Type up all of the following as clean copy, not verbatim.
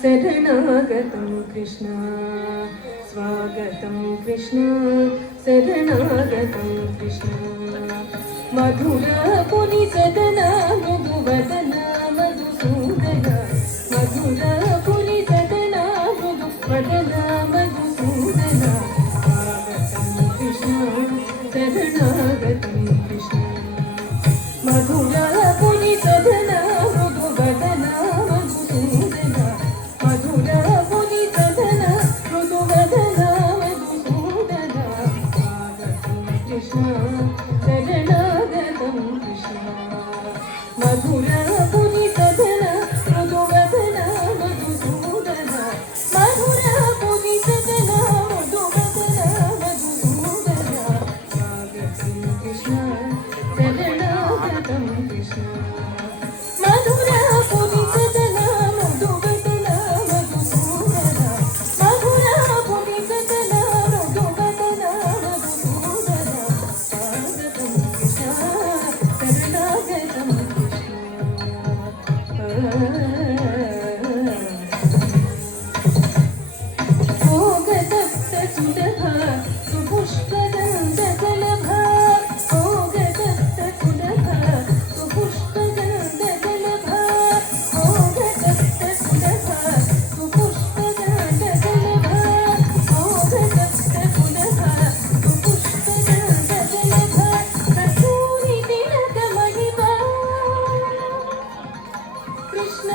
शरणागतं कृष्ण स्वागतं कृष्ण शरणागतं कृष्ण मधुरपुनि सदना मृदुवदना मधुसूदना मधुरपुनि सदना मृदुवदना मधुसूदना स्वागतं कृष्ण शरणागतं कृष्ण मधुरपुनि सदना मृदुवदना मधुसूदना मधुरपुनि सदना मृदुवदना मधुसूदना स्वागतं कृष्ण शरणागतं कृष्ण मधुरपुनि सदना मृदुवदना मधुसूदना मधुरपुनि सदना मृदुवदना मधुसूदना स्वागतं कृष्ण शरणागतं कृष्ण मधुरपुनि सदना मृदुवदना मधुसूदना मधुरपुनि सदना मृदुवदना मधुसूदना स्वागतं कृष्ण शरणागतं भोगदत्तसुलभा सुपुष्पगन्धकलभा भोगदत्तसुलभा सुपुष्पगन्धकलभा भोगदत्तसुलभा सुपुष्पगन्धकलभा भोगदत्तसुलभा सुपुष्पगन्धकलभा कस्तूरि तिलकमहिमा कृष्ण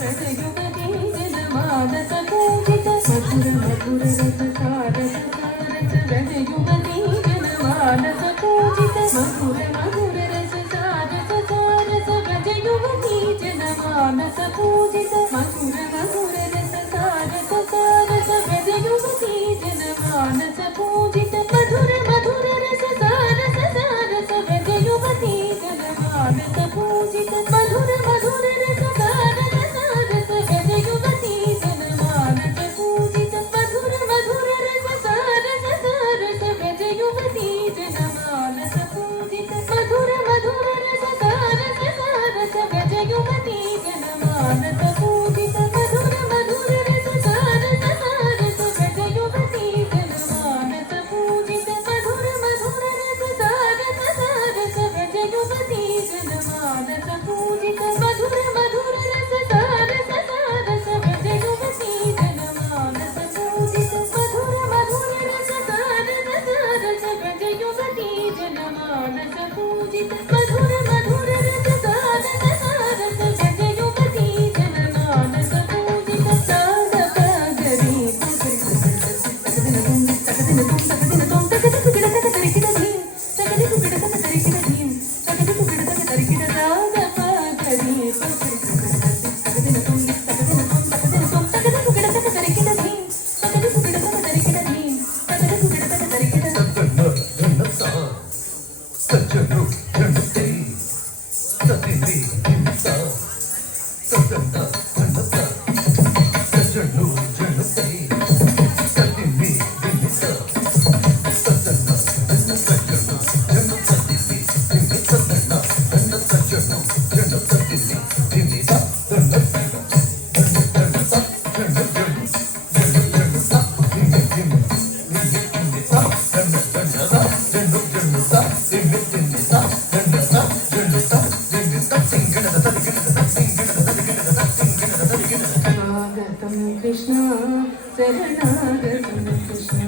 व्रजयुगती जनमानस पूजित मधुर मधुर रस सारस सारस व्रजयुगती जनमानस पूजित मधुर मधुर रस सारस सारस व्रजयुगती जनमानस पूजित मधुर मधुर रस सारस सारस व्रजयुगती जनमानस पूजित मधुर मधुर रस सारस सारस व्रजयुगती जनमानस पूजित मधुर मधुर रस सारस सारस व्रजयुगती जनमानस पूजित मधुर मधुर रस सारस सारस व्रजयुगती जनमानस पूजित मधुर मधुर रस सारस सारस व्रजयुगती जनमानस पूजित मधुर मधुर रस सारस सारस व्रजयुगती जनमानस पूजित मधुर मधुर रस सारस सारस व्रजयुगती जनमानस पूजित मधुर मधुर रस सारस सारस व्रजयुगती जनमानस पूजित मधुर मधुर रस सारस सारस व्रजयुगती जनमानस पूजित मधुर मधुर रस सारस सारस व्रजयुगती जनमानस पूजित साध पगरी स्वागतं कृष्ण शरणागतं कृष्ण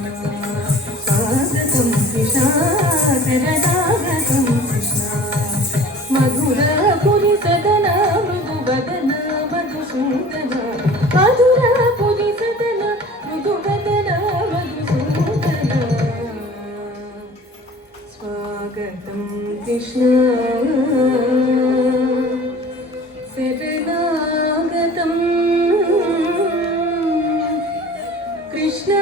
स्वागतं कृष्ण शरणागतं कृष्ण मधुरपुरि सदना मृदुवदना मधुसूदना मधुरपुरि सदना मृदुवदना मधुसूदना स्वागतं Krishna शरणागतं Krishna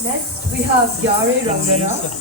Next, we have Yare Rangana.